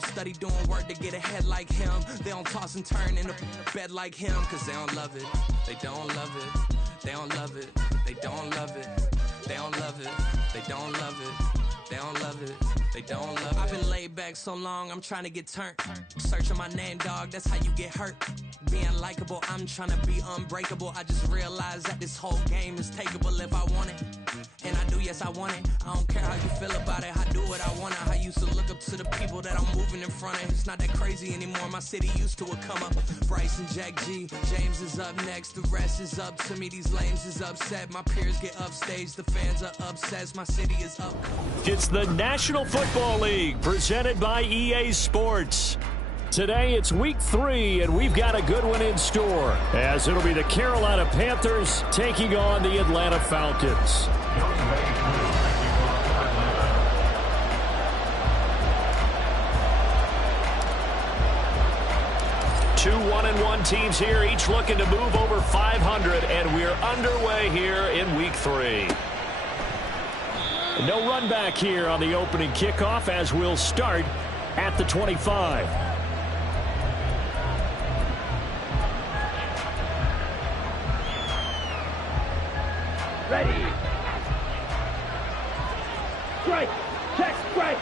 don't study doing work to get ahead like him. They don't toss and turn in a bed like him, cause they don't love it. They don't love it. They don't love it. They don't love it. They don't love it. They don't love it. They don't love it. They don't love it. I've been laid back so long, I'm trying to get turned. Searching my name, dog, that's how you get hurt. Being likable, I'm trying to be unbreakable. I just realized that this whole game is takeable if I want it. And I do, yes, I want it. I don't care how you feel about it. I do what I want it. I used to look up to the people that I'm moving in front of. It's not that crazy anymore. My city used to it come up. Bryce and Jack G. James is up next. The rest is up to me. These lames is upset. My peers get upstaged. The fans are obsessed. My city is up. It's the National Football League presented by EA Sports. Today it's week 3, and we've got a good one in store, as it'll be the Carolina Panthers taking on the Atlanta Falcons. 2 1-1 teams here, each looking to move over 500, and we're underway here in week 3. No run back here on the opening kickoff, as we'll start at the 25. Ready. Strike. Check. Strike.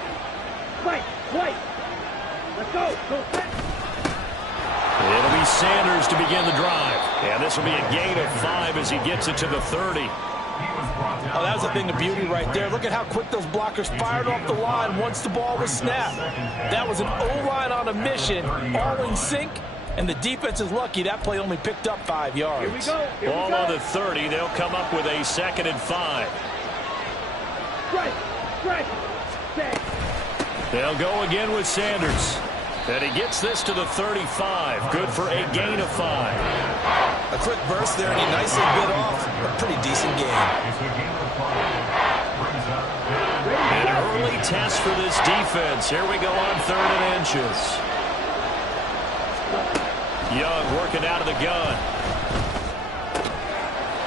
Strike. White. Let's go. Go set. It'll be Sanders to begin the drive. And this will be a gain of 5 as he gets it to the 30. Oh, that was a thing of beauty right there. Look at how quick those blockers fired off the line once the ball was snapped. That was an O-line on a mission, all in sync. And the defense is lucky that play only picked up 5 yards. Here we go. Ball on the 30. They'll come up with a 2nd and 5. Strike. Strike. Set. They'll go again with Sanders. And he gets this to the 35. Good for a gain of 5. A quick burst there, and he nicely bit off a pretty decent game. An early test for this defense. Here we go on 3rd and inches. Young working out of the gun.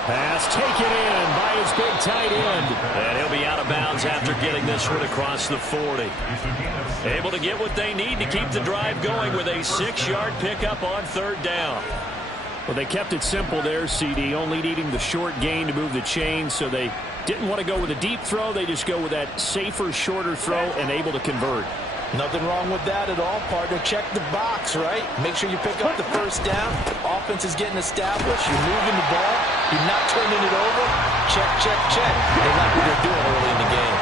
Pass taken in by his big tight end. And he'll be out of bounds after getting this one across the 40. Able to get what they need to keep the drive going with a 6-yard pickup on 3rd down. Well, they kept it simple there, CD, only needing the short gain to move the chain, so they didn't want to go with a deep throw. They just go with that safer, shorter throw and able to convert. Nothing wrong with that at all, partner. Check the box, right? Make sure you pick up the 1st down. Offense is getting established. You're moving the ball. You're not turning it over. Check, check, check. They like what they're doing early in the game.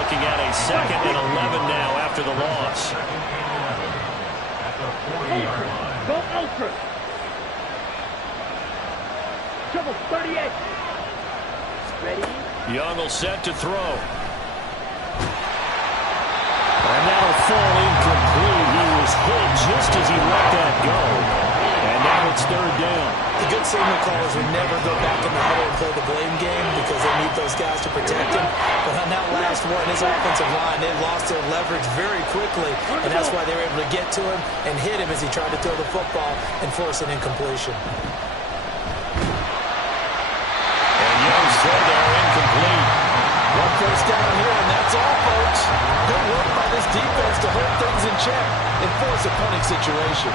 Looking at a 2nd and 11 now after the loss. Go ultra. Triple 38. Ready. Young will set to throw. And that'll fall incomplete. He was hit just as he let that go. And now it's 3rd down. The good signal callers would never go back in the huddle and play the blame game because they need those guys to protect him. But on that last one, his offensive line, they lost their leverage very quickly. And that's why they were able to get to him and hit him as he tried to throw the football and force an incompletion. And Young's throw there incomplete. 1 first down here, and that's all, folks. Good work by this defense to hold things in check and force a punting situation.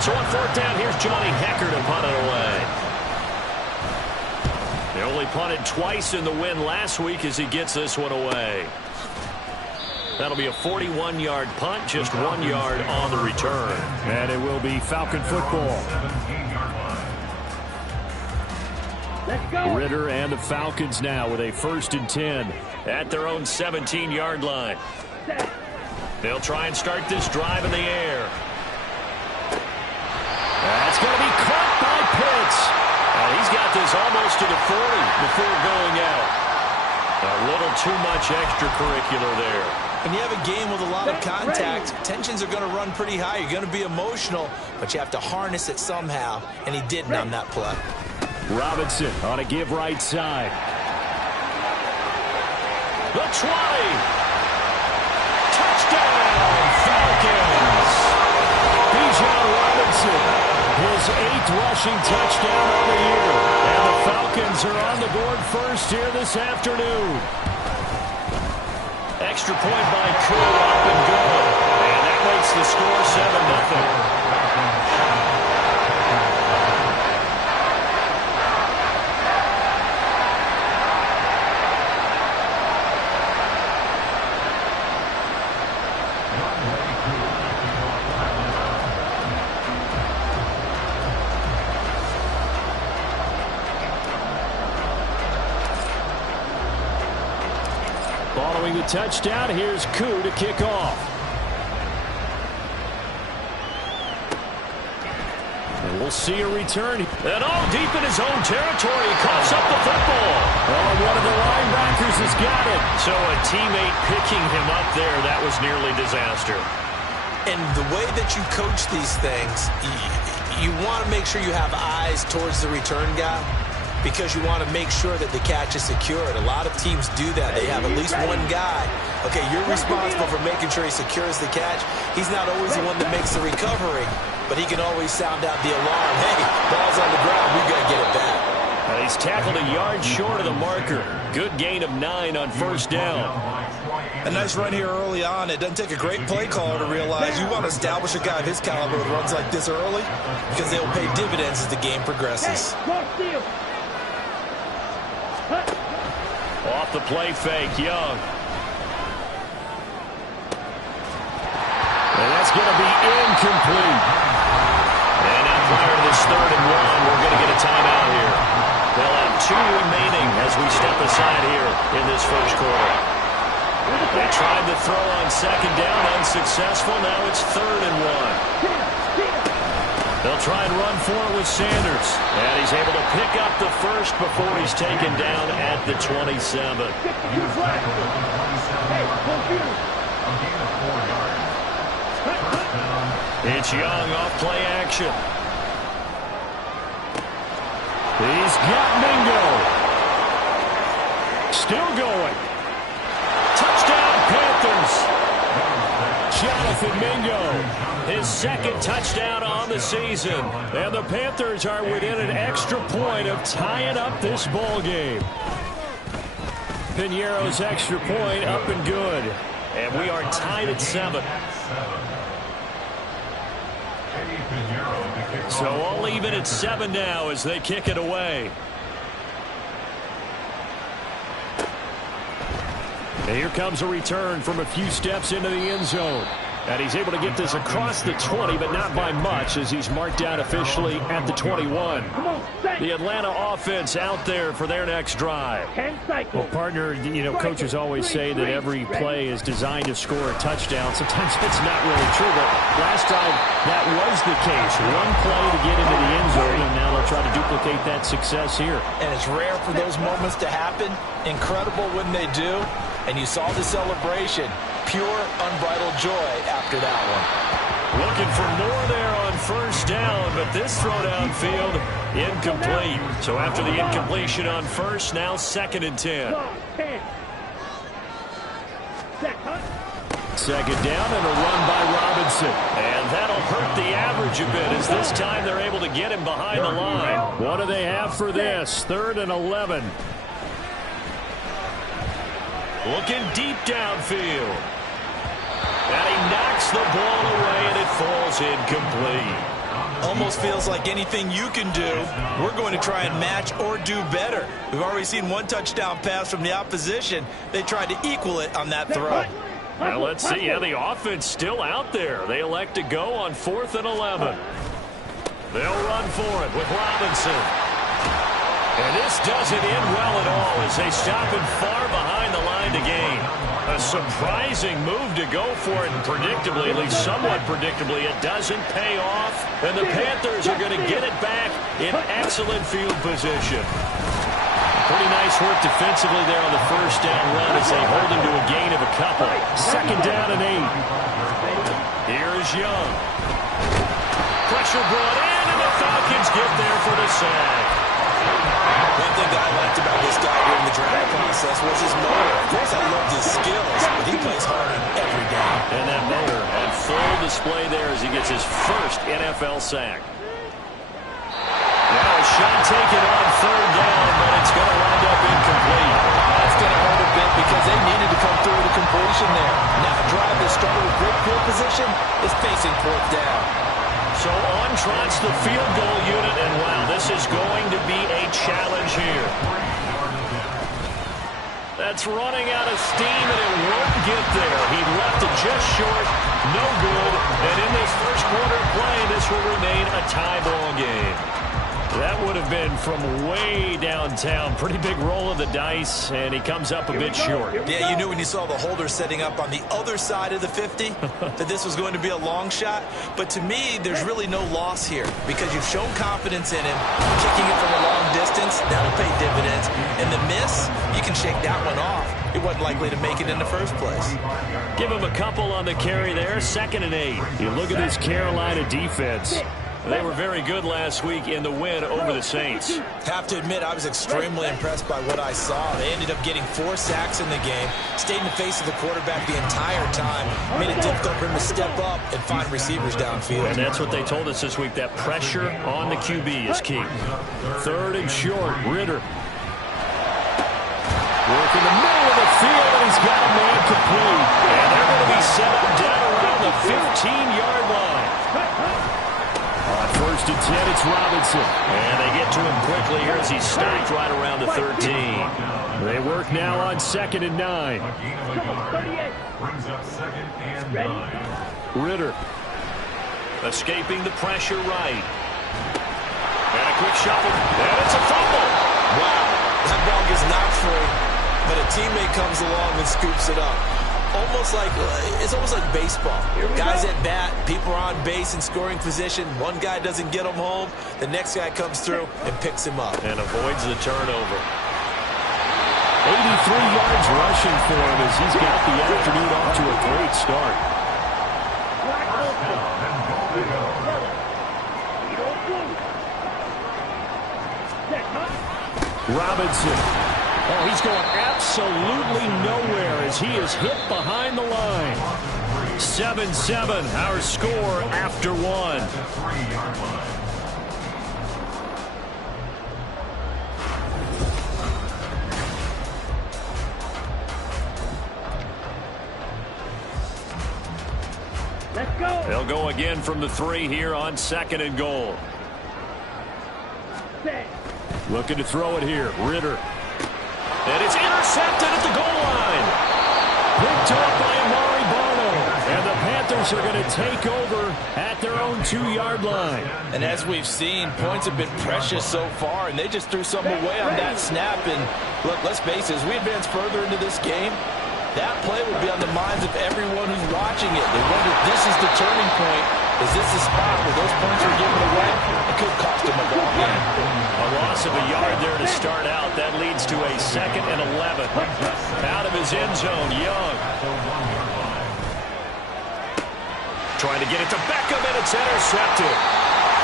So on 4th down, here's Johnny Hecker to punt it away. They only punted twice in the win last week as he gets this one away. That'll be a 41-yard punt, just 1 yard on the return. And it will be Falcon football. Let's go. Ritter and the Falcons now with a 1st and 10 at their own 17-yard line. They'll try and start this drive in the air. That's going to be caught by Pitts. He's got this almost to the 40 before going out. A little too much extracurricular there. When you have a game with a lot of contact, tensions are going to run pretty high. You're going to be emotional, but you have to harness it somehow, and he didn't on that play. Robinson on a give right side. The 20. Touchdown, Falcons. Bijan Robinson, his 8th rushing touchdown of the year. And the Falcons are on the board first here this afternoon. extra point by Koo, up and good. And that makes the score 7-0. Following the touchdown, here's Koo to kick off. And we'll see a return. And all deep in his own territory, he coughs up the football. Oh, one of the linebackers has got it. So a teammate picking him up there, that was nearly disaster. And the way that you coach these things, you want to make sure you have eyes towards the return guy, because you want to make sure that the catch is secured. A lot of teams do that. They have at least one guy. Okay, you're responsible for making sure he secures the catch. He's not always the one that makes the recovery, but he can always sound out the alarm. Hey, ball's on the ground. We got to get it back. He's tackled a yard short of the marker. Good gain of 9 on first down. A nice run here early on. It doesn't take a great play caller to realize you want to establish a guy of his caliber with runs like this early, because they'll pay dividends as the game progresses. Off the play fake, Young. And that's going to be incomplete. And now prior to this 3rd and 1, we're going to get a timeout here. They'll have 2 remaining as we step aside here in this first quarter. They tried to throw on 2nd down, unsuccessful. Now it's 3rd and 1. They'll try and run for it with Sanders. And he's able to pick up the first before he's taken down at the 27. It's Young off play action. He's got Mingo. Still going. Touchdown, Panthers. Jonathan Mingo, his 2nd touchdown on the season. And the Panthers are within an extra point of tying up this ball game. Piñeiro's extra point up and good. And we are tied at 7. So all even at 7 now as they kick it away. And here comes a return from a few steps into the end zone. And he's able to get this across the 20, but not by much, as he's marked down officially at the 21. The Atlanta offense out there for their next drive. Well, partner, you know, coaches always say that every play is designed to score a touchdown. Sometimes it's not really true, but last drive that was the case. One play to get into the end zone, and now they'll try to duplicate that success here. And it's rare for those moments to happen. Incredible when they do. And you saw the celebration. Pure, unbridled joy after that one. Looking for more there on first down, but this throw downfield incomplete. So after the incompletion on first, now 2nd and 10. 2nd down and a run by Robinson. And that'll hurt the average a bit, as this time they're able to get him behind the line. What do they have for this? 3rd and 11. Looking deep downfield. And he knocks the ball away, and it falls incomplete. Almost feels like anything you can do, we're going to try and match or do better. We've already seen one touchdown pass from the opposition. They tried to equal it on that throw. Well, let's see. Yeah, the offense still out there. They elect to go on 4th and 11. They'll run for it with Robinson. And this doesn't end well at all as they stop him far behind the line to gain. A surprising move to go for it, and predictably, at least somewhat predictably, it doesn't pay off. And the Panthers are going to get it back in excellent field position. Pretty nice work defensively there on the first down run as they hold him to a gain of a couple. 2nd down and 8. Here's Young. Pressure brought in, and the Falcons get there for the sack. One thing that I liked about this guy during the draft process was his motor. Of course, I loved his skills, but he plays hard every game. And that motor on full display there as he gets his first NFL sack. Now a shot taken on 3rd down, but it's going to wind up incomplete. That's going to hurt a bit because they needed to come through with a completion. motion there. Now a drive that started with great field position is facing fourth down. So on trots the field goal unit, and wow, this is going to be a challenge here. That's running out of steam, and it won't get there. He left it just short, no good. And in this first quarter play, this will remain a tie ball game. That would have been from way downtown. Pretty big roll of the dice, and he comes up a bit short. Yeah, you knew when you saw the holder setting up on the other side of the 50 that this was going to be a long shot. But to me, there's really no loss here because you've shown confidence in him. Kicking it from a long distance, that'll pay dividends. And the miss, you can shake that one off. He wasn't likely to make it in the first place. Give him a couple on the carry there, 2nd and 8. You look at this Carolina defense. They were very good last week in the win over the Saints. Have to admit, I was extremely impressed by what I saw. They ended up getting 4 sacks in the game, stayed in the face of the quarterback the entire time, made it difficult for him to step up and find receivers downfield. And that's what they told us this week, that pressure on the QB is key. 3rd and short, Ritter. Work in the middle of the field, and he's got a man complete. And they're going to be set up down around the 15-yard line. On 1st and 10, it's Robinson. And they get to him quickly here as he's stopped right around the 13. They work now on 2nd and 9. Ritter. Escaping the pressure right. And a quick shuffle. And it's a fumble. Wow, that ball gets knocked free, but a teammate comes along and scoops it up. It's almost like baseball. Guys at bat, people are on base in scoring position. One guy doesn't get him home. The next guy comes through and picks him up. And avoids the turnover. 83 yards rushing for him as he's got the afternoon off to a great start. Robinson. Oh, he's going absolutely nowhere as he is hit behind the line. 7-7, our score after 1. Let's go. They'll go again from the 3 here on 2nd and goal. Looking to throw it here, Ritter. And it's intercepted at the goal line. Picked up by Amari Barno. And the Panthers are going to take over at their own 2-yard line. And as we've seen, points have been precious so far, and they just threw something away on that snap. And look, let's face it, as we advance further into this game, that play will be on the minds of everyone who's watching it. They wonder if this is the turning point. Is this the spot where those points are given away? It could cost them a ball game. A loss of a yard there to start out. That leads to a 2nd and 11. Out of his end zone, Young. Trying to get it to Beckham, and it's intercepted.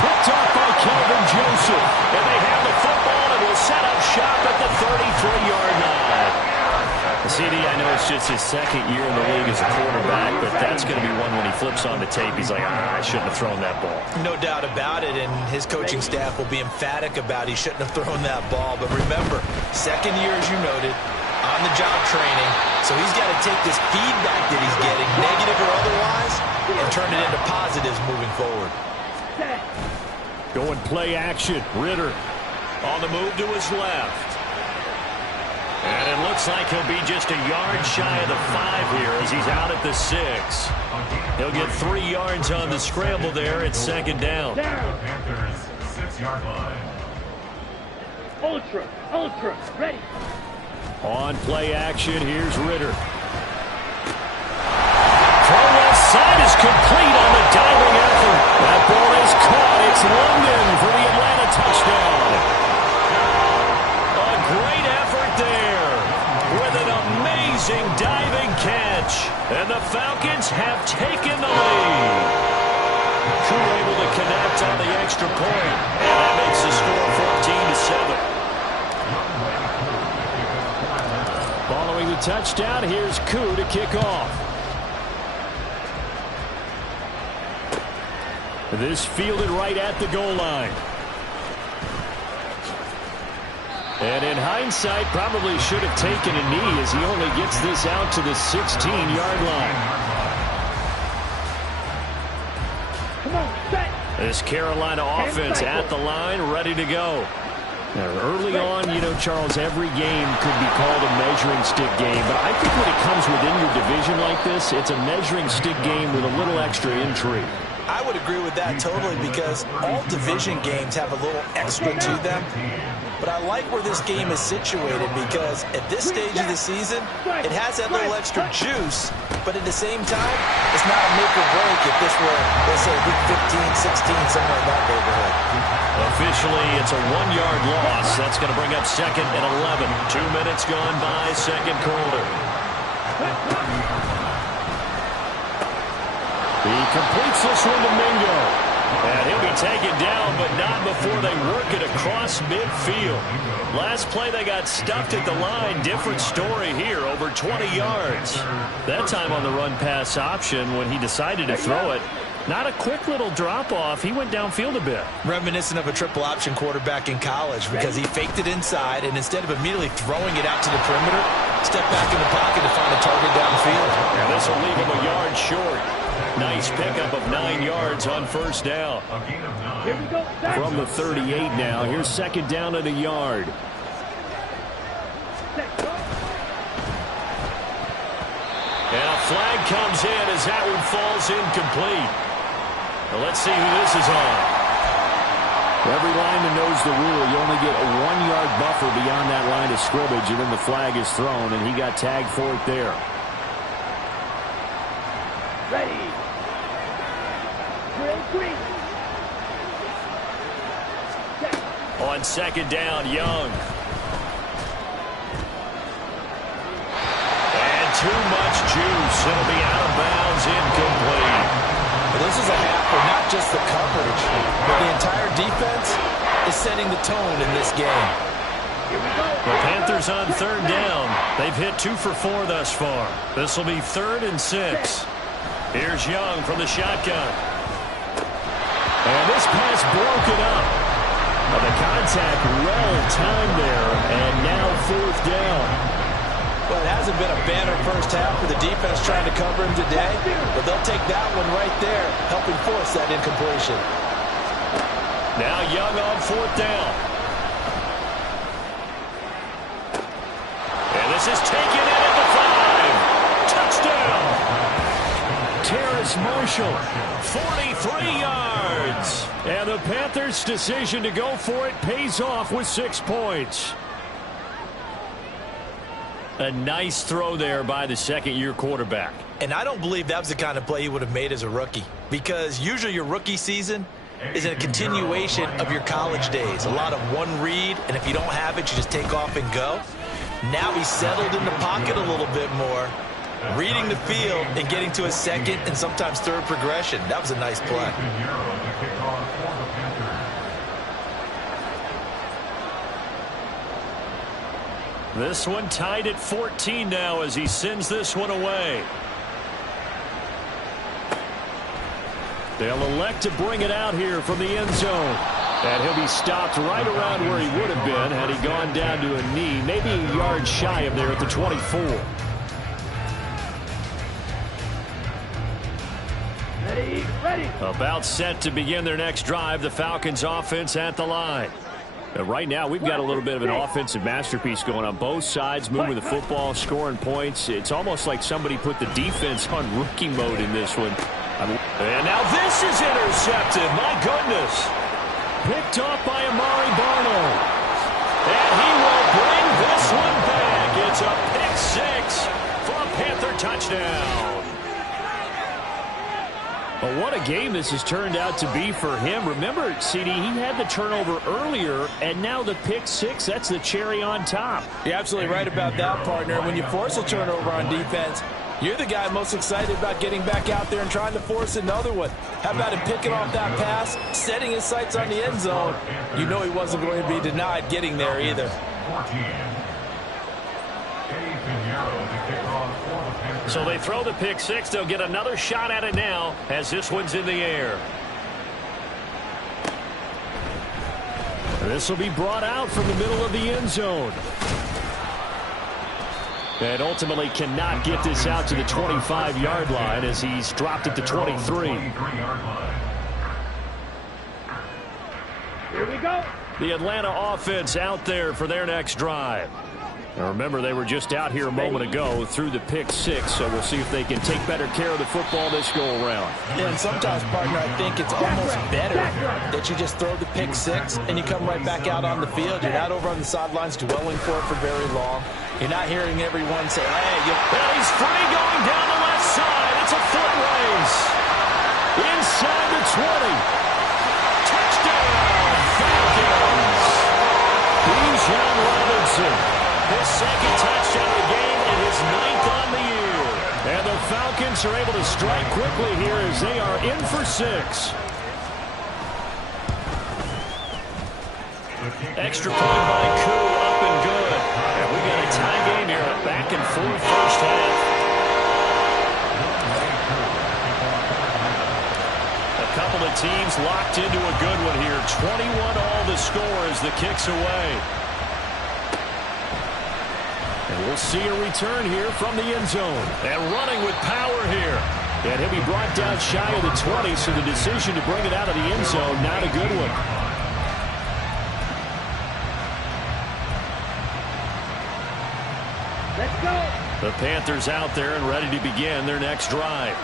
Picked off by Kelvin Joseph. And they have the football and will set up shop at the 33-yard line. CD, I know it's just his 2nd year in the league as a quarterback, but that's going to be one when he flips on the tape. He's like, I shouldn't have thrown that ball. No doubt about it, and his coaching staff will be emphatic about he shouldn't have thrown that ball. But remember, 2nd year, as you noted, on-the-job training, so he's got to take this feedback that he's getting, negative or otherwise, and turn it into positives moving forward. Going play action, Ritter. On the move to his left. And it looks like he'll be just a yard shy of the 5 here as he's out at the 6. He'll get 3 yards on the scramble there at 2nd down. Panthers, 6-yard line. Ultra, ready. On play action, here's Ritter. Throw left side is complete on the diving effort. That ball is caught. It's London for the Atlanta touchdown. A great effort there with an amazing diving catch. And the Falcons have taken the lead. Crew able to connect on the extra point. And that makes the score 14-7. Following the touchdown, here's Koo to kick off. This fielded right at the goal line. And in hindsight, probably should have taken a knee as he only gets this out to the 16-yard line. Come on, set. This Carolina offense at the line, ready to go. Now, early on, you know, Charles, every game could be called a measuring stick game. But I think when it comes within your division like this, it's a measuring stick game with a little extra intrigue. I would agree with that totally because all division games have a little extra to them. But I like where this game is situated because at this stage of the season, it has that little extra juice. But at the same time, it's not a make or break if this were, let's say, week 15, 16, somewhere in that neighborhood. Officially, it's a 1-yard loss. That's going to bring up 2nd and 11. 2 minutes gone by, second quarter. He completes this one to Mingo. And he'll be taken down, but not before they work it across midfield. Last play, they got stuffed at the line. Different story here, over 20 yards. That time on the run-pass option when he decided to throw it. Not a quick little drop-off. He went downfield a bit. Reminiscent of a triple option quarterback in college because he faked it inside, and instead of immediately throwing it out to the perimeter, stepped back in the pocket to find a target downfield. And this will leave him a yard short. Nice pickup of 9 yards on first down. From the 38 now, here's second down at a yard. And a flag comes in as that one falls incomplete. Well, let's see who this is on. Every lineman knows the rule. You only get a 1-yard buffer beyond that line of scrimmage, and then the flag is thrown, and he got tagged for it there. Ready. Green. On second down, Young. And too much juice. It'll be out of bounds, incomplete. Well, this is a half where not just the coverage, but the entire defense is setting the tone in this game. The Panthers on third down. They've hit 2 for 4 thus far. This will be 3rd and 6. Here's Young from the shotgun. And this pass broken up. Well, the contact well-timed there, and now 4th down. Well, it hasn't been a banner first half for the defense trying to cover him today, but they'll take that one right there, helping force that incompletion. Now Young on 4th down. And this is taken in at the 5. Touchdown! Terrace Marshall, 43 yards. And the Panthers' decision to go for it pays off with 6 points. A nice throw there by the second-year quarterback. And I don't believe that was the kind of play he would have made as a rookie, because usually your rookie season is a continuation of your college days. A lot of one read, and if you don't have it, you just take off and go. Now he's settled in the pocket a little bit more, reading the field and getting to a second and sometimes third progression. That was a nice play. This one tied at 14 now as he sends this one away. They'll elect to bring it out here from the end zone. And he'll be stopped right around where he would have been had he gone down to a knee, maybe a yard shy of there at the 24. Ready. About set to begin their next drive, the Falcons offense at the line. Right now, we've got a little bit of an offensive masterpiece going on both sides, moving the football, scoring points. It's almost like somebody put the defense on rookie mode in this one. And now this is intercepted. My goodness. Picked off by Amari Barno. And he will bring this one back. It's a pick-6 for a Panther touchdown. Well, what a game this has turned out to be for him. Remember, CD, he had the turnover earlier, and now the pick-6, that's the cherry on top. You're absolutely right about that, partner. When you force a turnover on defense, you're the guy most excited about getting back out there and trying to force another one. How about him picking off that pass, setting his sights on the end zone? You know he wasn't going to be denied getting there either. So they throw the pick-6. They'll get another shot at it now as this one's in the air. This will be brought out from the middle of the end zone. And ultimately cannot get this out to the 25-yard line as he's dropped at the 23. Here we go. The Atlanta offense out there for their next drive. Now remember, they were just out here a moment ago through the pick six, so we'll see if they can take better care of the football this go-around. Yeah, and sometimes, partner, I think it's almost better that you just throw the pick six and you come right back out on the field. You're not over on the sidelines dwelling for it for very long. You're not hearing everyone say, hey, he's free going down the left side. It's a foot race. Inside the 20. Touchdown, Falcons. Bijan Robinson. His second touchdown of the game and his 9th on the year. And the Falcons are able to strike quickly here as they are in for 6. Extra point by Koo, up and good. And we got a tie game here, a back and forth first half. A couple of teams locked into a good one here. 21 all the score as the kick's away. And we'll see a return here from the end zone. And running with power here. And he'll be brought down shy of the 20, so the decision to bring it out of the end zone, not a good one. Let's go. The Panthers out there and ready to begin their next drive.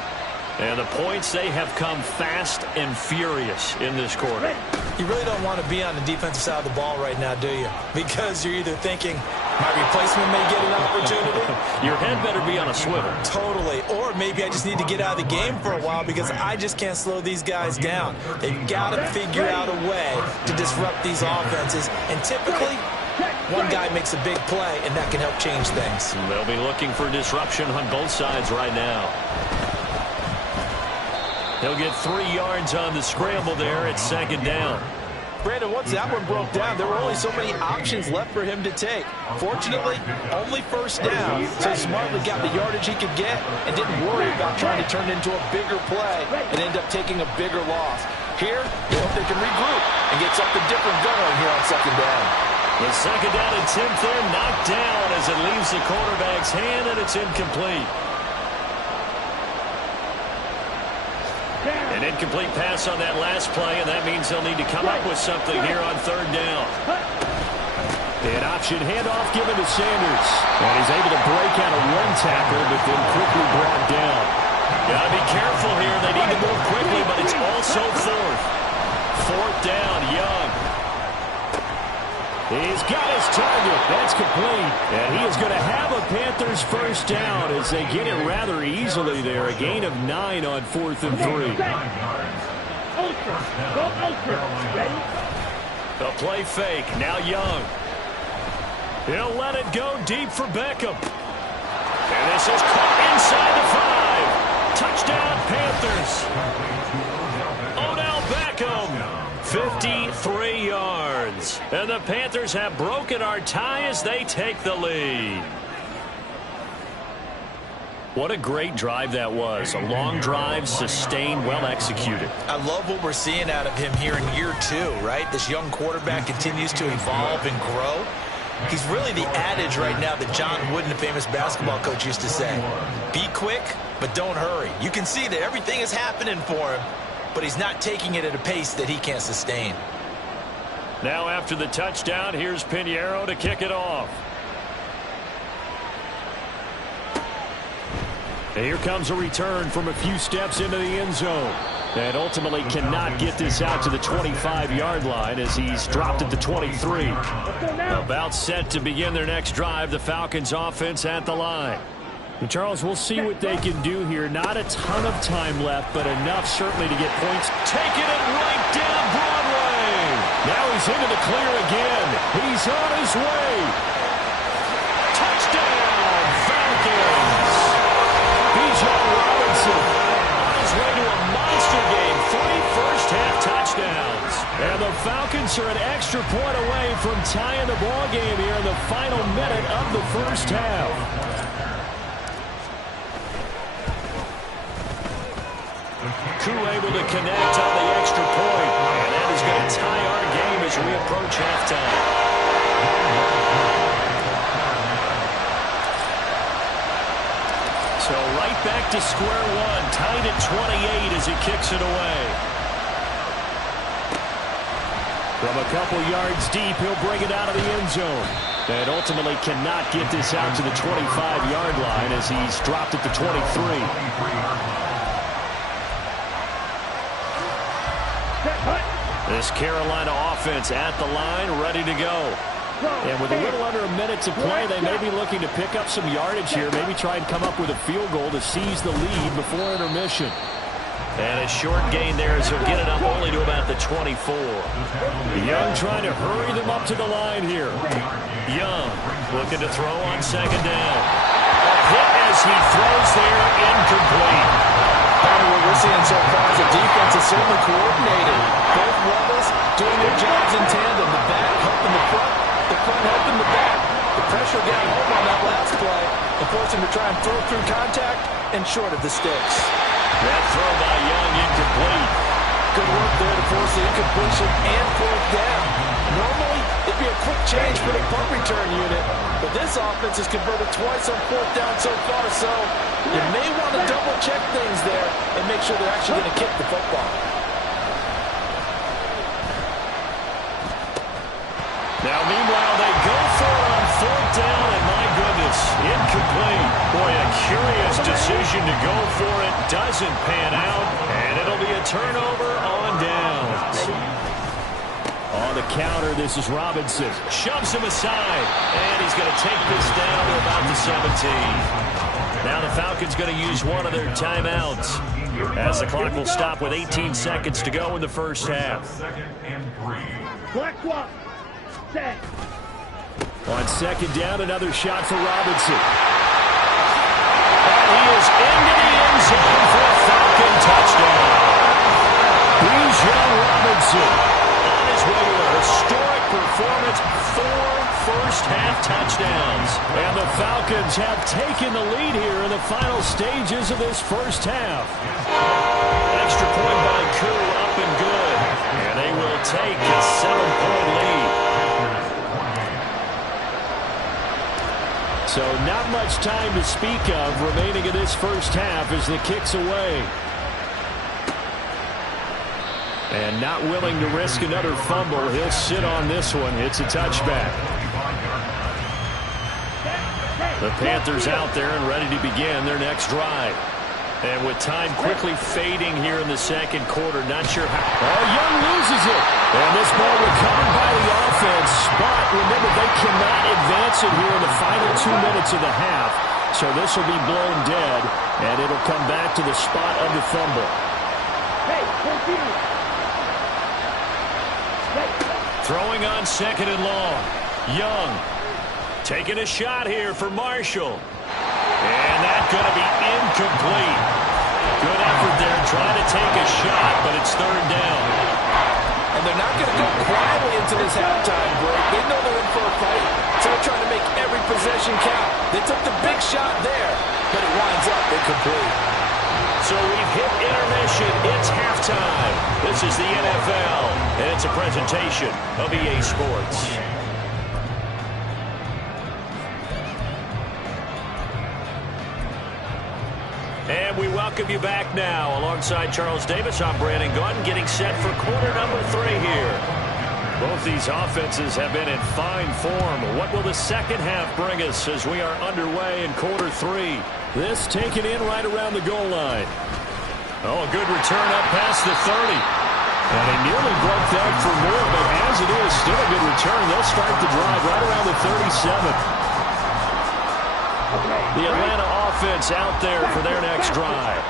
And the points, they have come fast and furious in this quarter. You really don't want to be on the defensive side of the ball right now, do you? Because you're either thinking, my replacement may get an opportunity. Your head better be on a swivel. Totally. Or maybe I just need to get out of the game for a while because I just can't slow these guys down. They've got to figure out a way to disrupt these offenses. And typically, one guy makes a big play, and that can help change things. They'll be looking for disruption on both sides right now. He'll get 3 yards on the scramble there at second down. Brandon, once that one broke down, there were only so many options left for him to take. Fortunately, only first down, so he smartly got the yardage he could get and didn't worry about trying to turn it into a bigger play and end up taking a bigger loss. Here, they hope they can regroup and get something different going here on second down. The second down attempt there knocked down as it leaves the quarterback's hand, and it's incomplete. An incomplete pass on that last play, and that means they'll need to come up with something here on third down. An option handoff given to Sanders. And he's able to break out of one tackle, but then quickly brought down. Got to be careful here. They need to move quickly, but it's also fourth. Fourth down, Young. He's got his target. That's complete. And he is going to have a Panthers first down as they get it rather easily there. A gain of 9 on 4th and 3. Ultra. Go ultra. Ready? The play fake. Now Young. He'll let it go deep for Beckham. And this is caught inside the 5. Touchdown, Panthers. Odell Beckham. 53 yards. And the Panthers have broken our tie as they take the lead. What a great drive that was. A long drive, sustained, well executed. I love what we're seeing out of him here in year 2, right? This young quarterback continues to evolve and grow. He's really the adage right now that John Wooden, the famous basketball coach, used to say. Be quick, but don't hurry. You can see that everything is happening for him, but he's not taking it at a pace that he can't sustain. Now after the touchdown, here's Pinheiro to kick it off. And here comes a return from a few steps into the end zone. And ultimately cannot get this out to the 25-yard line as he's dropped at the 23. About set to begin their next drive, the Falcons offense at the line. And Charles, we'll see what they can do here. Not a ton of time left, but enough certainly to get points. Taking it right down Broadway. Now he's into the clear again. He's on his way. Touchdown, Falcons. Bijan Robinson on his way to a monster game. 3 first-half touchdowns. And the Falcons are an extra point away from tying the ball game here in the final minute of the first half. Koo able to connect on the extra point. And that is going to tie our game as as we approach halftime. So right back to square one, tied at 28 as he kicks it away. From a couple yards deep, he'll bring it out of the end zone. And ultimately cannot get this out to the 25-yard line as he's dropped at the 23. This Carolina offense at the line, ready to go. And with a little under a minute to play, they may be looking to pick up some yardage here, maybe try and come up with a field goal to seize the lead before intermission. And a short gain there as he'll get it up only to about the 24. Young trying to hurry them up to the line here. Young looking to throw on second down. A hit as he throws there, incomplete. What we're seeing so far is the defense is certainly coordinated. Both levels doing their jobs in tandem. The back helping the front helping the back. The pressure got home on that last play and forced him to try and throw through contact and short of the sticks. That throw by Young incomplete. Good work there to force the incompletion and fourth down. Normally, it'd be a quick change for the punt return unit, but this offense has converted twice on fourth down so far, so you may want to double-check things there and make sure they're actually going to kick the football. Now, meanwhile, they go for it on fourth down, and my goodness, incomplete. Boy, a curious decision to go for it. Doesn't pan out, and it'll be a turnover on downs. On the counter, this is Robinson. Shoves him aside, and he's going to take this down to about the 17. Now the Falcons going to use one of their timeouts as the clock will stop with 18 seconds to go in the first half. On second down, another shot for Robinson. And he is into the end zone for a Falcon touchdown. Bijan Robinson On his way to a historic performance, 4 first-half touchdowns. And the Falcons have taken the lead here in the final stages of this first half. Extra point by Koo, up and good. And they will take a 7-point lead. So not much time to speak of remaining in this first half as the kick's away. And not willing to risk another fumble, he'll sit on this one. It's a touchback. The Panthers out there and ready to begin their next drive. And with time quickly fading here in the second quarter, not sure how. Oh, Young loses it. And this ball recovered by the offense. But remember, they cannot advance it here in the final 2 minutes of the half. So this will be blown dead, and it'll come back to the spot of the fumble. Throwing on second and long. Young taking a shot here for Marshall. And that's going to be incomplete. Good effort there trying to take a shot, but it's third down. And they're not going to go quietly into this halftime break. They know they're in for a fight, so they're trying to make every possession count. They took the big shot there, but it winds up incomplete. So we've hit intermission. It's halftime. This is the NFL, and it's a presentation of EA Sports. And we welcome you back now. Alongside Charles Davis, I'm Brandon Gautin, getting set for quarter number 3 here. Both these offenses have been in fine form. What will the second half bring us as we are underway in quarter 3? This taken in right around the goal line. Oh, a good return up past the 30. And they nearly broke that for more, but as it is, still a good return. They'll start the drive right around the 37. The Atlanta offense out there for their next drive.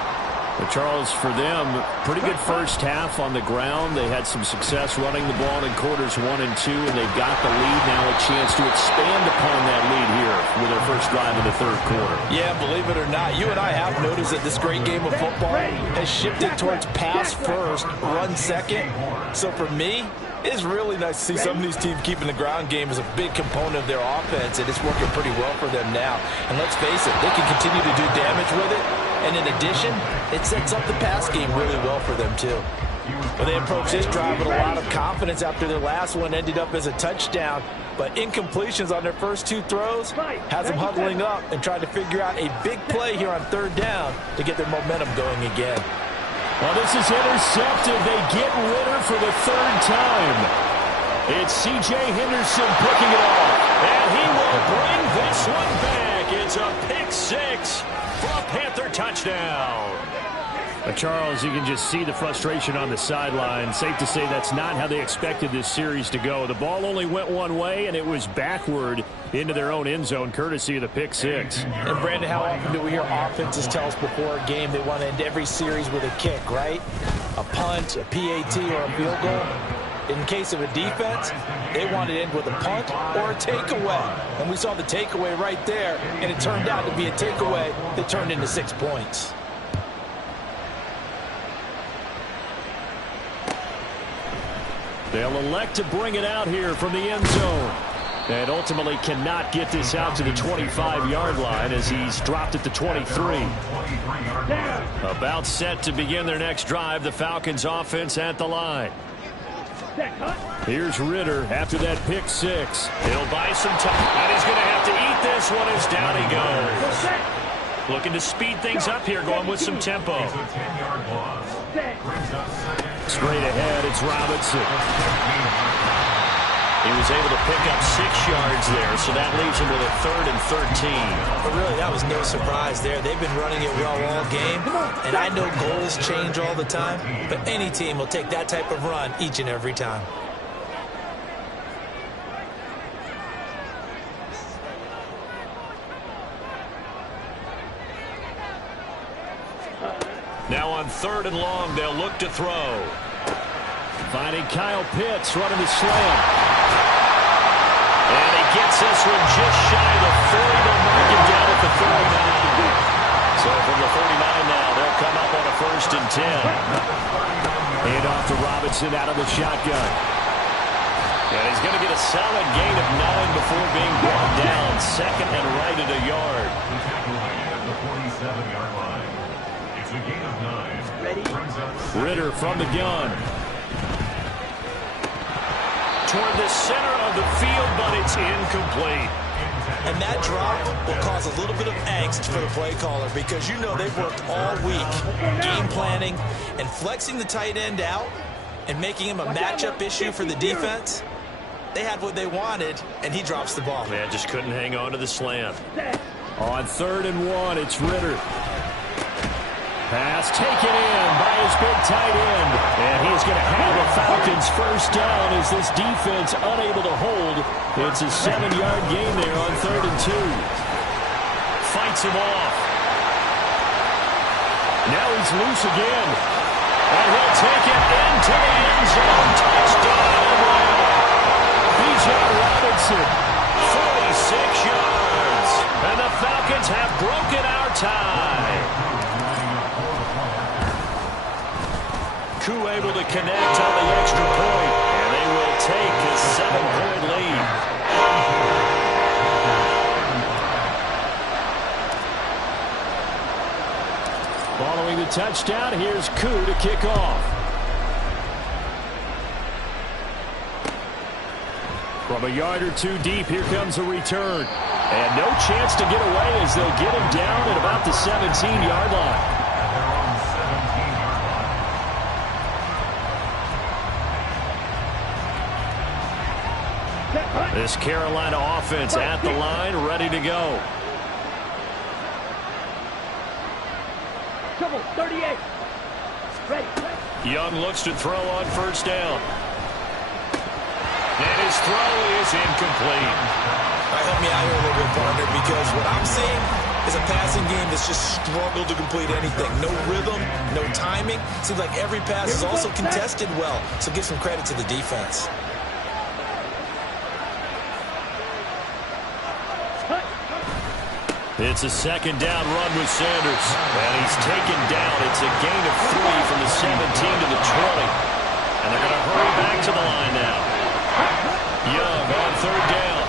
But Charles, for them, pretty good first half on the ground. They had some success running the ball in quarters 1 and 2, and they've got the lead now, a chance to expand upon that lead here with their first drive in the third quarter. Yeah, believe it or not, you and I have noticed that this great game of football has shifted towards pass first, run second. So for me, it's really nice to see some of these teams keeping the ground game as a big component of their offense, and it's working pretty well for them now. And let's face it, they can continue to do damage with it. And in addition, it sets up the pass game really well for them, too. Well, they approached this drive with a lot of confidence after their last one ended up as a touchdown. But incompletions on their first 2 throws has them huddling up and trying to figure out a big play here on 3rd down to get their momentum going again. Well, this is intercepted. They get Ritter for the 3rd time. It's C.J. Henderson picking it off. And he will bring this one back. It's a pick 6 for a Panther touchdown. Charles, you can just see the frustration on the sideline. Safe to say that's not how they expected this series to go. The ball only went one way, and it was backward into their own end zone, courtesy of the pick 6. And, Brandon, how often do we hear offenses tell us before a game they want to end every series with a kick, right? A punt, a PAT, or a field goal. In case of a defense, they want to end with a punt or a takeaway. And we saw the takeaway right there, and it turned out to be a takeaway that turned into 6 points. They'll elect to bring it out here from the end zone. And ultimately cannot get this out to the 25-yard line as he's dropped at the 23. About set to begin their next drive. The Falcons offense at the line. Here's Ritter after that pick 6. He'll buy some time. And he's going to have to eat this one as down he goes. Looking to speed things up here, going with some tempo. Straight ahead, it's Robinson. He was able to pick up 6 yards there, so that leaves him with a 3rd and 13. But really, that was no surprise there. They've been running it well all game, and I know goals change all the time, but any team will take that type of run each and every time. Now on 3rd and long, they'll look to throw. Finding Kyle Pitts running the slant. And he gets this one just shy of the 40. They'll mark him down at the 49. So from the 49 now, they'll come up on a 1st and 10. Hand off to Robinson out of the shotgun. And he's going to get a solid gain of 9 before being brought down. 2nd and right at a yard. The 47-yard line. It's a gain of 9. Ritter from the gun. Toward the center of the field, but it's incomplete. And that drop will cause a little bit of angst for the play caller because you know they've worked all week game planning and flexing the tight end out and making him a matchup issue for the defense. They had what they wanted, and he drops the ball. Man, just couldn't hang on to the slant. On 3rd and 1, it's Ritter. Pass taken in by his big tight end. And he's going to have a Falcons 1st down as this defense unable to hold. It's a 7-yard gain there on 3rd and 2. Fights him off. Now he's loose again. And he'll take it into the end zone. Touchdown. Bijan Robinson, 46 yards. And the Falcons have broken our tie. Koo able to connect on the extra point, and they will take a 7-point lead. Following the touchdown, here's Koo to kick off. From a yard or 2 deep, here comes a return. And no chance to get away as they'll get him down at about the 17-yard line. This Carolina offense at the line, ready to go. Trouble, 38. Ready. Young looks to throw on 1st down. And his throw is incomplete. All right, help me out here a little bit, partner, because what I'm seeing is a passing game that's just struggled to complete anything. No rhythm, no timing. Seems like every pass is also contested well, so give some credit to the defense. It's a 2nd down run with Sanders. And he's taken down. It's a gain of 3 from the 17 to the 20. And they're going to hurry back to the line now. Young on 3rd down.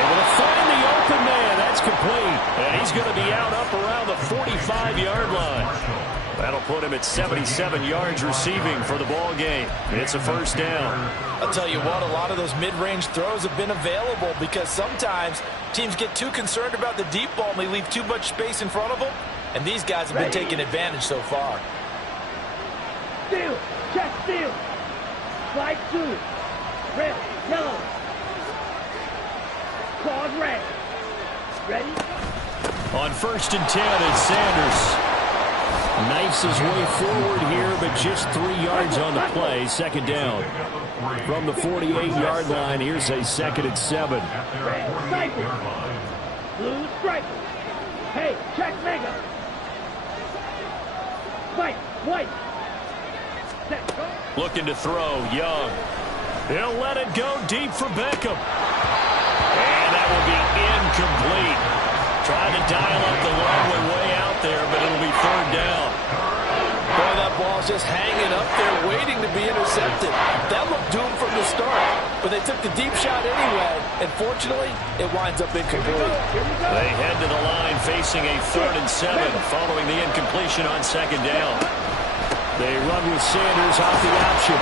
Able to find the open man. That's complete. And he's going to be out up around the 45-yard line. That'll put him at 77 yards receiving for the ball game. It's a first down. I'll tell you what, a lot of those mid-range throws have been available because sometimes teams get too concerned about the deep ball and they leave too much space in front of them. And these guys have been taking advantage so far. Steal. Check steal. Slide 2. Red. Yellow. Claws red. Ready? On 1st and 10, it's Sanders. Knifes his way forward here, but just 3 yards on the play. Second down. From the 48-yard line, here's a 2nd and 7. Red cycle. Blue striker. Hey, check mega. White, white. Set, go. Looking to throw, Young. He'll let it go deep for Beckham. And that will be incomplete. Trying to dial up the long way out there, but it'll be 3rd down. Boy, that ball's just hanging up there waiting to be intercepted. That looked doomed from the start, but they took the deep shot anyway, and fortunately, it winds up incomplete. They head to the line facing a 3rd and 7 following the incompletion on 2nd down. They run with Sanders off the option.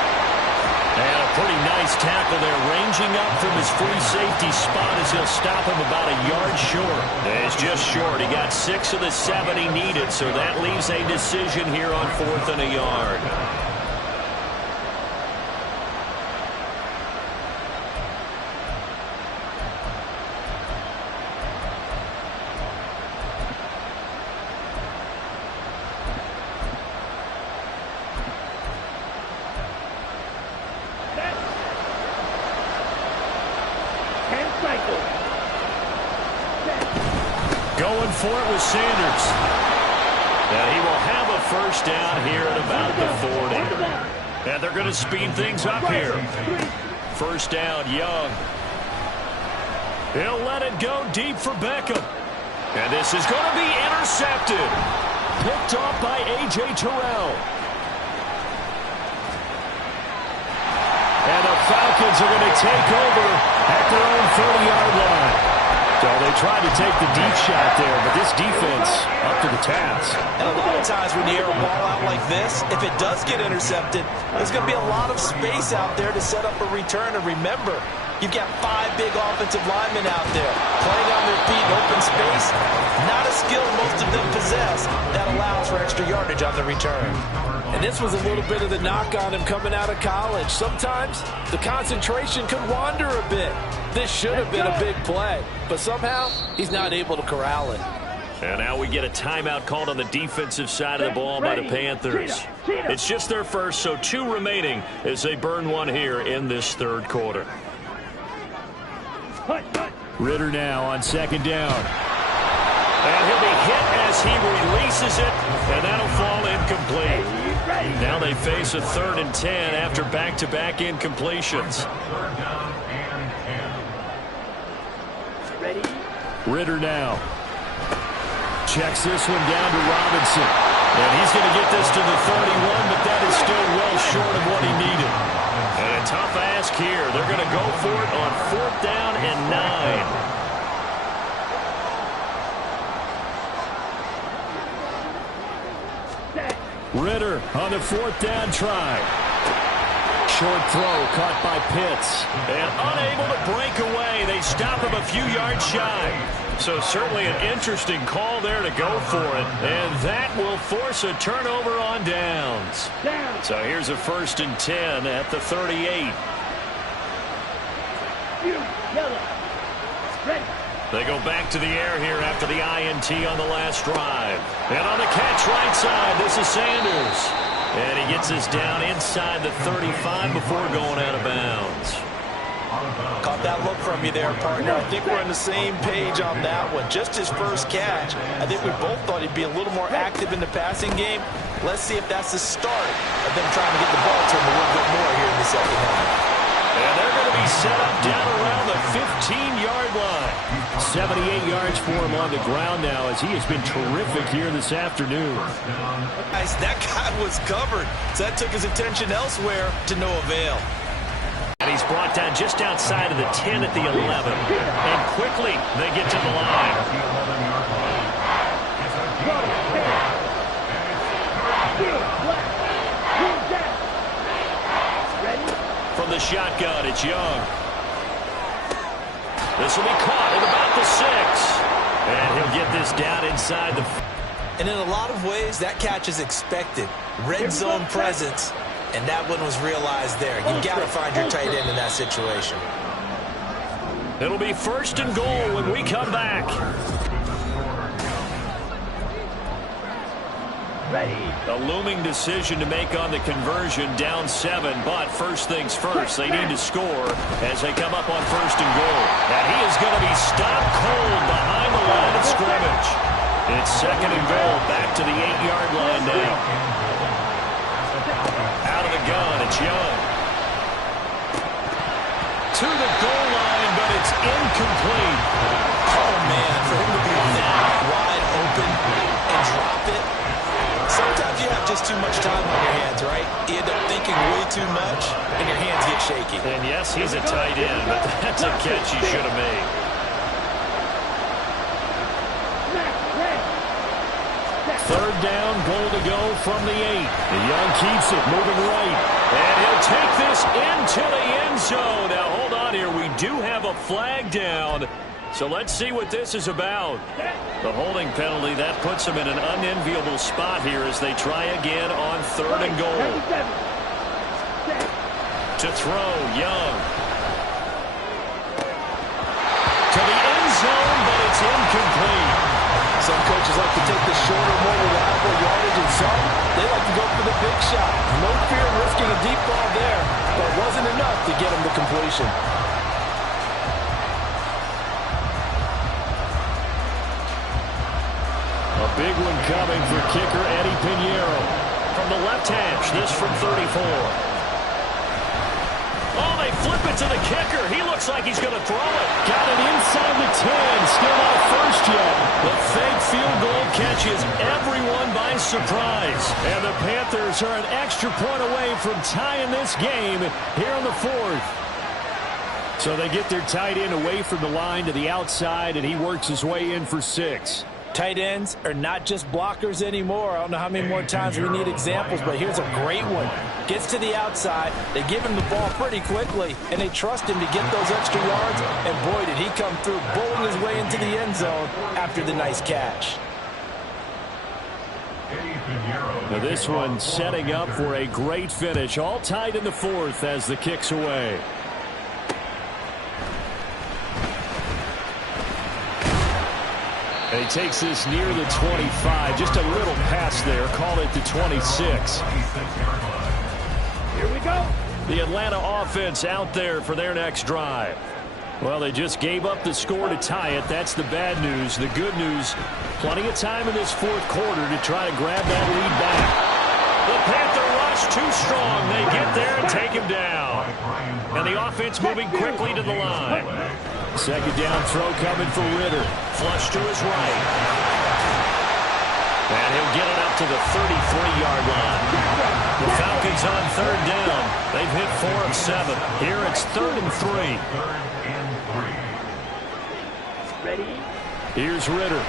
And a pretty nice tackle there, ranging up from his free safety spot as he'll stop him about a yard short. It's just short. He got 6 of the 7 he needed, so that leaves a decision here on 4th and a yard. Going for it with Sanders. And he will have a first down here at about the 40. And they're going to speed things up here. First down, Young. He'll let it go deep for Beckham. And this is going to be intercepted. Picked off by A.J. Terrell. And the Falcons are going to take over at their own 30-yard line. So they tried to take the deep shot there, but this defense up to the task. And a lot of times when you air a ball out like this, if it does get intercepted, there's going to be a lot of space out there to set up a return. And remember, you've got 5 big offensive linemen out there playing on their feet in open space. Not a skill most of them possess that allows for extra yardage on the return. And this was a little bit of the knock on him coming out of college. Sometimes the concentration could wander a bit. This should have been a big play, but somehow he's not able to corral it. And now we get a timeout called on the defensive side of the ball by the Panthers. It's just their first, so 2 remaining as they burn 1 here in this 3rd quarter. Ritter now on 2nd down. And he'll be hit as he releases it, and that'll fall incomplete. Now they face a 3rd and 10 after back-to-back incompletions. Ritter now. Checks this one down to Robinson. And he's going to get this to the 31, but that is still well short of what he needed. And a tough ask here. They're going to go for it on 4th down and 9. Ritter on the 4th down try. Short throw caught by Pitts. And unable to break away. They stop him a few yards shy. So certainly an interesting call there to go for it. And that will force a turnover on downs. So here's a 1st and 10 at the 38. They go back to the air here after the INT on the last drive. And on the catch right side, this is Sanders. And he gets this down inside the 35 before going out of bounds. Caught that look from you there, partner. I think we're on the same page on that one. Just his first catch. I think we both thought he'd be a little more active in the passing game. Let's see if that's the start of them trying to get the ball to him a little bit more here in the second half. And they're going to be set up down around the 15-yard line. 78 yards for him on the ground now as he has been terrific here this afternoon. Guys, that guy was covered, so that took his attention elsewhere to no avail. And he's brought down just outside of the 10 at the 11. And quickly they get to the line. shotgun. It's Young. This will be caught at about the 6. And he'll get this down inside the... And in a lot of ways, that catch is expected. Red zone presence, and that one was realized there. You've got to find your tight end in that situation. It'll be 1st and goal when we come back. A looming decision to make on the conversion, down 7, but first things first, they need to score as they come up on 1st and goal. And he is going to be stopped cold behind the line of scrimmage. It's 2nd and goal, back to the 8-yard line now. Out of the gun, it's Young. To the goal line, but it's incomplete. Oh, man, for him to be that wide open and drop it. Sometimes you have just too much time on your hands, right? You end up thinking way too much, and your hands get shaky. And yes, he's a tight end, but that's a catch he should have made. Third down, goal to go from the 8. Young keeps it, moving right. And he'll take this into the end zone. Now, hold on here. We do have a flag down. So let's see what this is about. The holding penalty, that puts them in an unenviable spot here as they try again on 3rd and goal. To throw, Young. To the end zone, but it's incomplete. Some coaches like to take the shorter, more reliable yardage, and some, they like to go for the big shot. No fear of risking a deep ball there, but it wasn't enough to get him the completion. A big one coming for kicker Eddie Pinheiro. From the left hash, this from 34. Oh, they flip it to the kicker. He looks like he's going to throw it. Got it inside the 10. Still not first yet. The fake field goal catches everyone by surprise. And the Panthers are an extra point away from tying this game here in the 4th. So they get their tight end away from the line to the outside, and he works his way in for 6. Tight ends are not just blockers anymore. I don't know how many more times we need examples, but here's a great one. Gets to the outside, they give him the ball pretty quickly, and they trust him to get those extra yards, and boy, did he come through, bowling his way into the end zone after the nice catch. Now this one setting up for a great finish, all tied in the 4th as the kick's away. And he takes this near the 25. Just a little pass there. Call it the 26. Here we go. The Atlanta offense out there for their next drive. Well, they just gave up the score to tie it. That's the bad news. The good news, plenty of time in this 4th quarter to try to grab that lead back. The Panther rush too strong. They get there and take him down. And the offense moving quickly to the line. 2nd down throw coming for Ritter. Flush to his right. And he'll get it up to the 33-yard line. The Falcons on 3rd down. They've hit 4 of 7. Here it's 3rd and 3. Ready? Here's Ritter.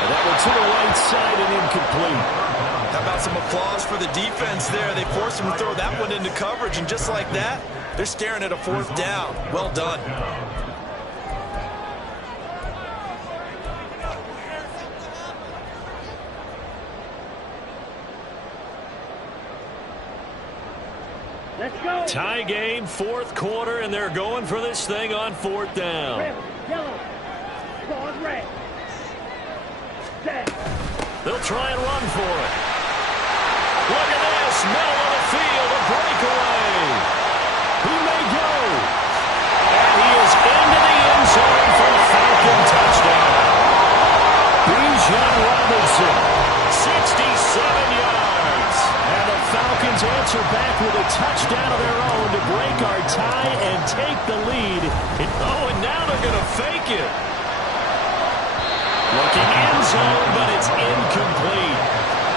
And that one to the right side and incomplete. How about some applause for the defense there? They forced him to throw that one into coverage, and just like that, they're staring at a 4th down. Well done. Let's go. Tie game, 4th quarter, and they're going for this thing on 4th down. Red, yellow, ball red. Set. They'll try and run for it. Look at this, middle of the field, a breakaway. He may go. And he is into the end zone for a Falcon touchdown. Bijan Robinson. 67 yards. And the Falcons answer back with a touchdown of their own to break our tie and take the lead. Oh, and now they're going to fake it. Looking end zone, but it's incomplete.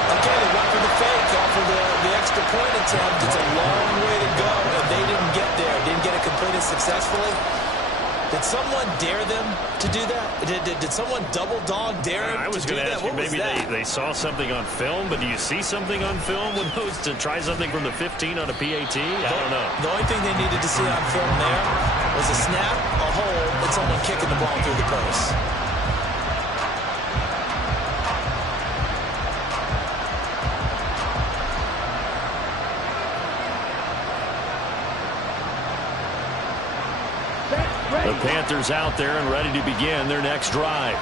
Okay, they went for the fake off of the extra point attempt. It's a long way to go, and they didn't get there. Didn't get it completed successfully. Did someone dare them to do that? Did someone double dog dare him I was to do going to that? ask you, What was maybe that? they saw something on film, but do you see something on film when those to try something from the 15 on a PAT? I don't know. The only thing they needed to see on film there was a snap, a hold, and someone kicking the ball through the post. The Panthers out there and ready to begin their next drive.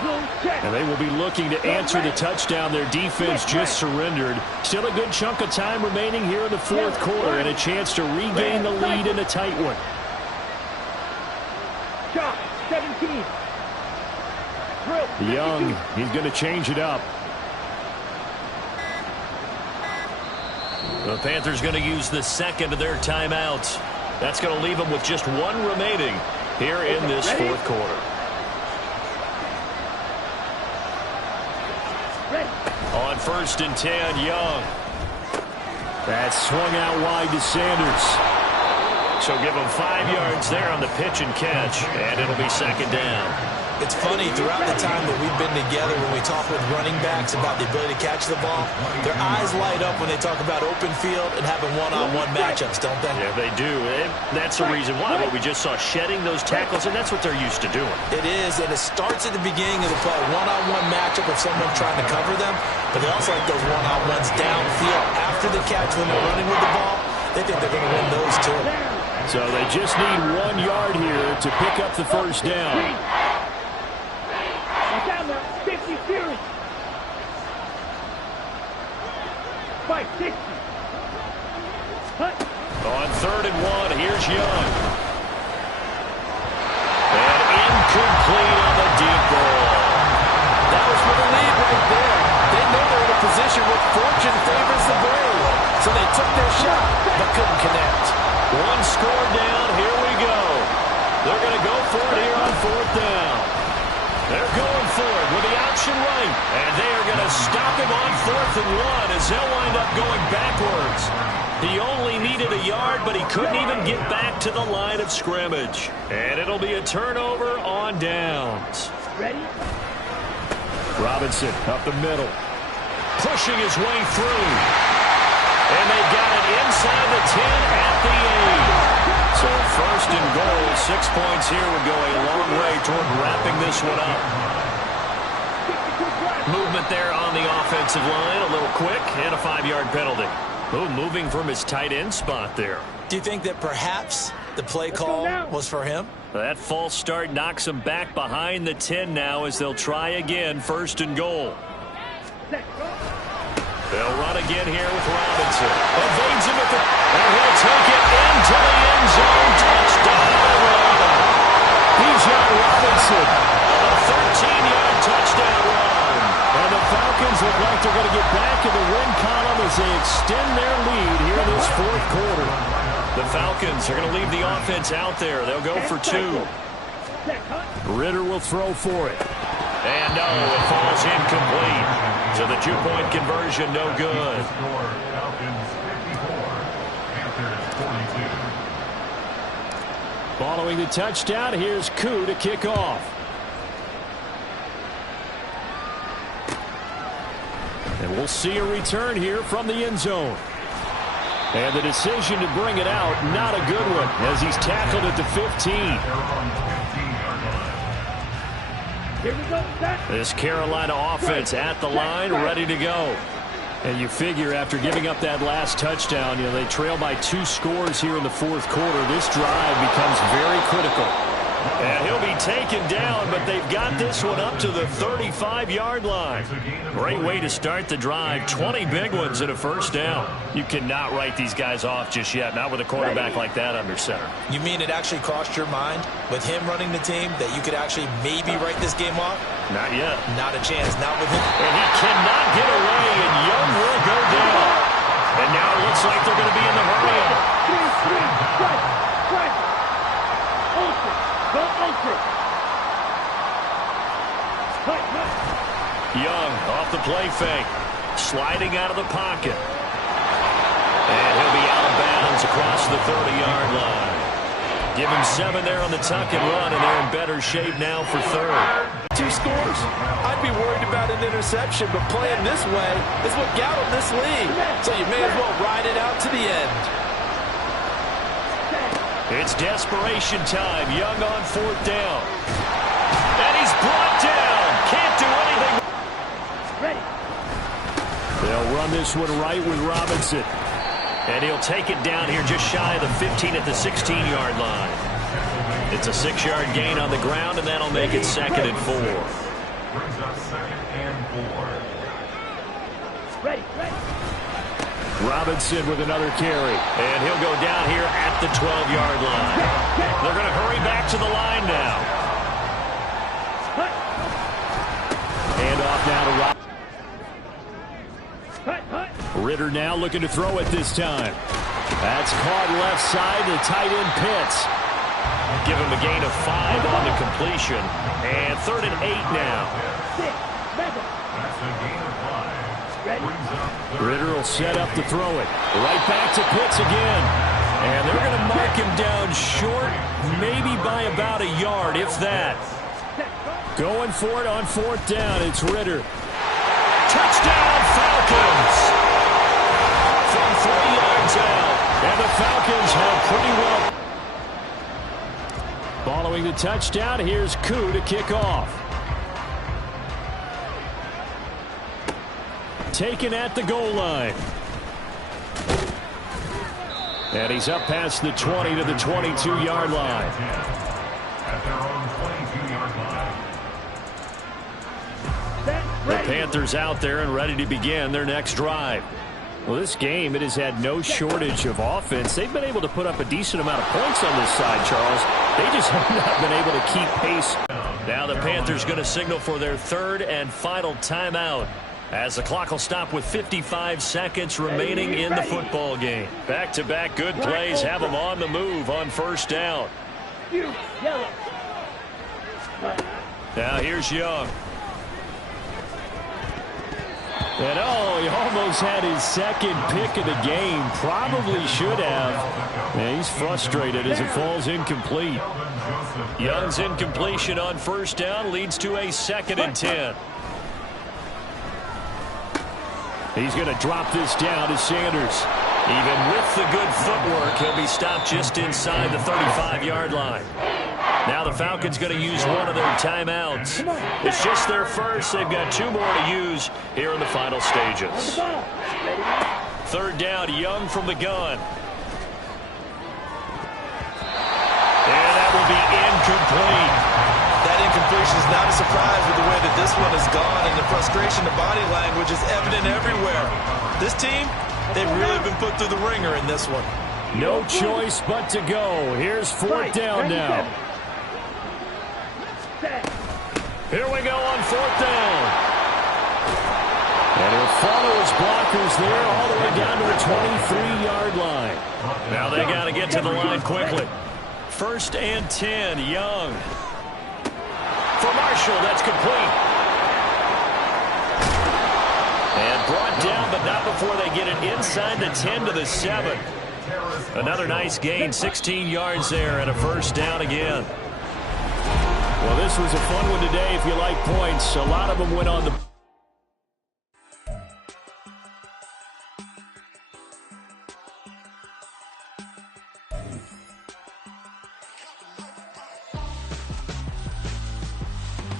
And they will be looking to answer the touchdown their defense just surrendered. Still a good chunk of time remaining here in the fourth quarter and a chance to regain the lead in a tight one. Shot, 17. Young, he's going to change it up. The Panthers going to use the second of their timeouts. That's going to leave them with just one remaining here in this fourth quarter. On 1st and 10, Young. That's swung out wide to Sanders. So give him 5 yards there on the pitch and catch, and it'll be second down. It's funny, throughout the time that we've been together, when we talk with running backs about the ability to catch the ball, their eyes light up when they talk about open field and having one-on-one matchups, don't they? Yeah, they do. And that's the reason why. But we just saw shedding those tackles, and that's what they're used to doing. It is, and it starts at the beginning of the play. One-on-one matchup of someone trying to cover them, but they also like those one-on-ones downfield after the catch when they're running with the ball. They think they're going to win those too. So they just need 1 yard here to pick up the first down. Down there, 50 series. 560. On 3rd and 1, here's Young. And incomplete on the deep ball. That was for the lead right there. They know they're in a position where fortune favors the brave. So they took their shot, but couldn't connect. One score down, here we go. They're going to go for it here on 4th down. They're going for it with the option right. And they are going to stop him on 4th and 1 as they'll wind up going backwards. He only needed a yard, but he couldn't even get back to the line of scrimmage. And it'll be a turnover on downs. Ready? Robinson up the middle. Pushing his way through. And they've got it inside the 10 at the 8. So 1st and goal, 6 points here would go a long way toward wrapping this one up. Movement there on the offensive line, a little quick, and a 5-yard penalty. Oh, moving from his tight end spot there. Do you think that perhaps the play call was for him? That false start knocks him back behind the 10 now as they'll try again, 1st and goal. They'll run again here with Robinson. Evades him at the... And he'll take it into the end zone. Touchdown! Bijan Robinson. A 13-yard touchdown run. And the Falcons look like they're going to get back in the win column as they extend their lead here in this fourth quarter. The Falcons are going to leave the offense out there. They'll go for 2. Ritter will throw for it. And no, it falls incomplete. So the 2-point conversion, no good. Following the touchdown, here's Koo to kick off. And we'll see a return here from the end zone. And the decision to bring it out, not a good one, as he's tackled at the 15. Here we go, This Carolina offense at the line, ready to go. And you figure after giving up that last touchdown, they trail by 2 scores here in the fourth quarter. This drive becomes very critical. And he'll be taken down, but they've got this one up to the 35-yard line. Great way to start the drive. 20 big ones and a first down. You cannot write these guys off just yet, not with a quarterback like that under center. You mean it actually crossed your mind with him running the team that you could actually maybe write this game off? Not yet. Not a chance. Not with him. And he cannot get away, and Young will go down. And now it looks like they're going to be in the hurry-up. 3, ultra. Go ultra. Young off the play fake. Sliding out of the pocket. And he'll be out of bounds across the 30-yard line. Give him 7 there on the tuck and run, and they're in better shape now for third. 2 scores? I'd be worried about an interception, but playing this way is what got him this lead. So you may as well ride it out to the end. It's desperation time. Young on 4th down. And he's brought down. Can't do anything. Ready. They'll run this one right with Robinson. And he'll take it down here just shy of the 15 at the 16-yard line. It's a 6-yard gain on the ground, and that'll make it 2nd and 4. Brings up 2nd and 4. Ready. Robinson with another carry. And he'll go down here at the 12-yard line. They're going to hurry back to the line now. Hand off now to Robinson. Ritter now looking to throw it this time. That's caught left side. The tight end Pitts. Give him a gain of 5 on the completion. And 3rd and 8 now. That's a gain of 5. Ritter will set up to throw it. Right back to Pitts again. And they're going to mark him down short, maybe by about a yard, if that. Going for it on 4th down. It's Ritter. Touchdown, Falcons! From 3 yards out. And the Falcons have pretty well. Following the touchdown, here's Koo to kick off. Taken at the goal line. And he's up past the 20 to the 22-yard line. At their own 22-yard line. The Panthers out there and ready to begin their next drive. Well, this game, it has had no shortage of offense. They've been able to put up a decent amount of points on this side, Charles. They just have not been able to keep pace. Now the Panthers going to signal for their 3rd and final timeout, as the clock will stop with 55 seconds remaining in the football game. Back-to-back good plays have them on the move on 1st down. Now here's Young. And he almost had his 2nd pick of the game. Probably should have. And he's frustrated as it falls incomplete. Young's incompletion on 1st down leads to a 2nd and 10. He's going to drop this down to Sanders. Even with the good footwork, he'll be stopped just inside the 35-yard line. Now the Falcons going to use one of their timeouts. It's just their first. They've got 2 more to use here in the final stages. 3rd down, Young from the gun. And that will be incomplete. That incompletion is not a surprise with the way that this one has gone, and the frustration, the body language is evident everywhere. This team, they've really been put through the ringer in this one. No choice but to go. Here's 4th down now. Here we go on 4th down. And he'll follow his blockers there all the way down to the 23-yard line. Now they got to get to the line quickly. 1st and 10, Young. For Marshall, that's complete. And brought down, but not before they get it inside the 10 to the 7. Another nice gain, 16 yards there, and a 1st down again. Well, this was a fun one today if you like points. A lot of them went on the...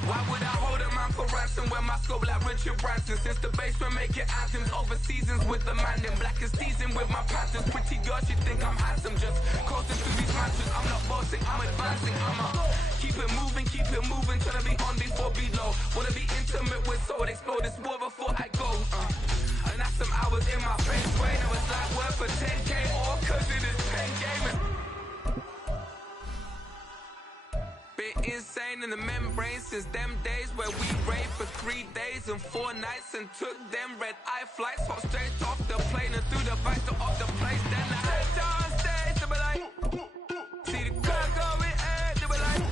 Why would I hold him out for ransom when my scope like Richard Branson? Since the basement making anthems over seasons with the man in black is seasoned with my patterns. Pretty girls, you think I'm handsome, just coasting through these matches. I'm not bossing, I'm advancing, keep it moving, trying to be on before below. Wanna be intimate with soul, explode this war before I go. And that's some hours in my face, way. Now it's like worth for 10K, all cause it is pain gaming. Been insane in the membrane since them days where we raved for 3 days and 4 nights and took them red-eye flights, hop straight off the plane and through the back to off the place. Then I head on stage, they be like, see the car going, they be like.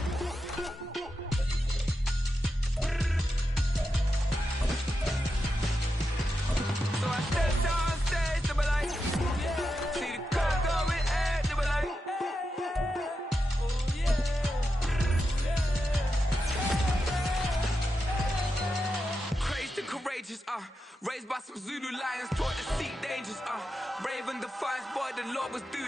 So I stepped on stage, they be like, see the car going, they be like. Raised by some Zulu lions, taught to seek dangers, brave and defiant, boy, the Lord was doing